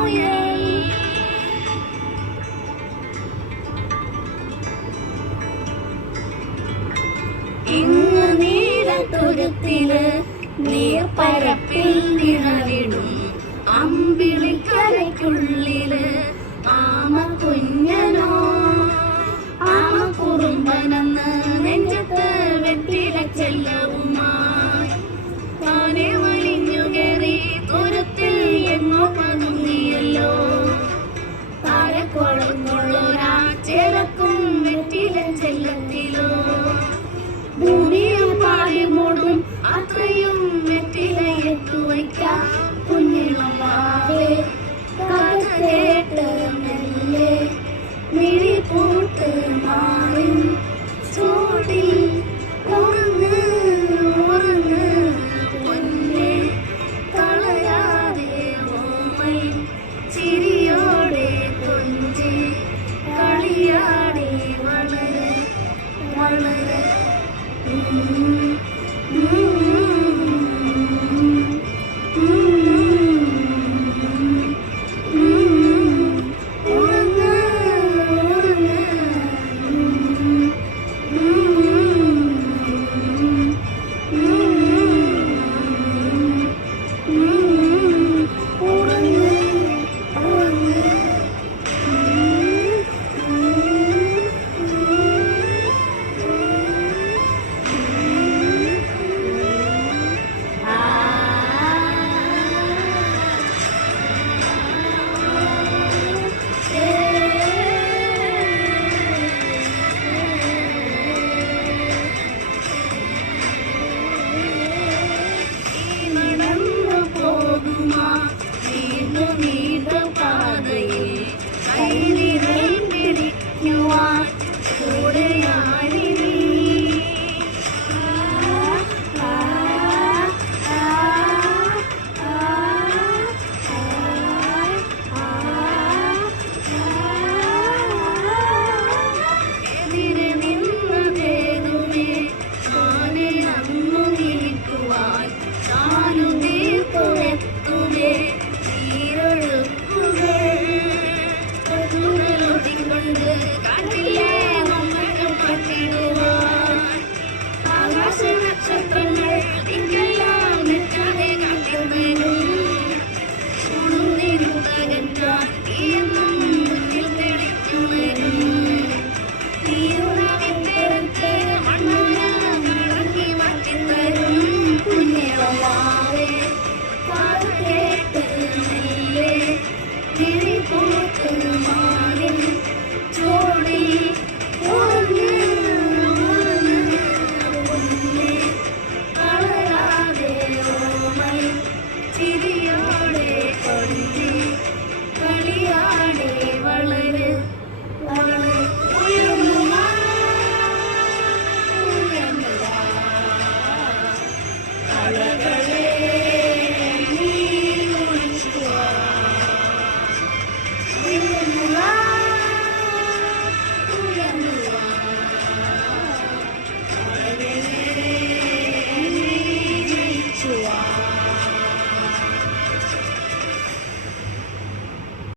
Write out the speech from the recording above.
മുയൽ ഇങ്ങു നീലത്തുരുത്തില് നീർപ്പരപ്പിൽ നിഴലിടും അമ്പിളിക്കരയ്ക്കുള്ളില് ആമ കുഞ്ഞനോ ആമ കുറുമ്പനെന്ന് നെഞ്ചത്ത് വെറ്റില ചെല്ലവുമായി താനെ വലിഞ്ഞു കയറി തുരുത്തിൽ എങ്ങോ പതുങ്ങിയല്ലോ താരക്കുളങ്ങുള്ളൊരാ ചെലക്കും വെറ്റില ചെല്ലത്തിലോ ഭൂമിയിൽ പാടി മൂടും അത്രയും വെറ്റിലയിട്ടു വയ്ക്കാം കുഞ്ഞിളമാവേ കഥ കേട്ട് മെല്ലെ മിഴി പൂട്ട് മാറും ചൂടിൽ ഉറങ്ങ് ഉറങ്ങ് പൊന്നെ തളരാതെ ഓമൈ ചിരിയോടെ കൊഞ്ചി കളിയാടി വളരെ വളരെ Beautiful.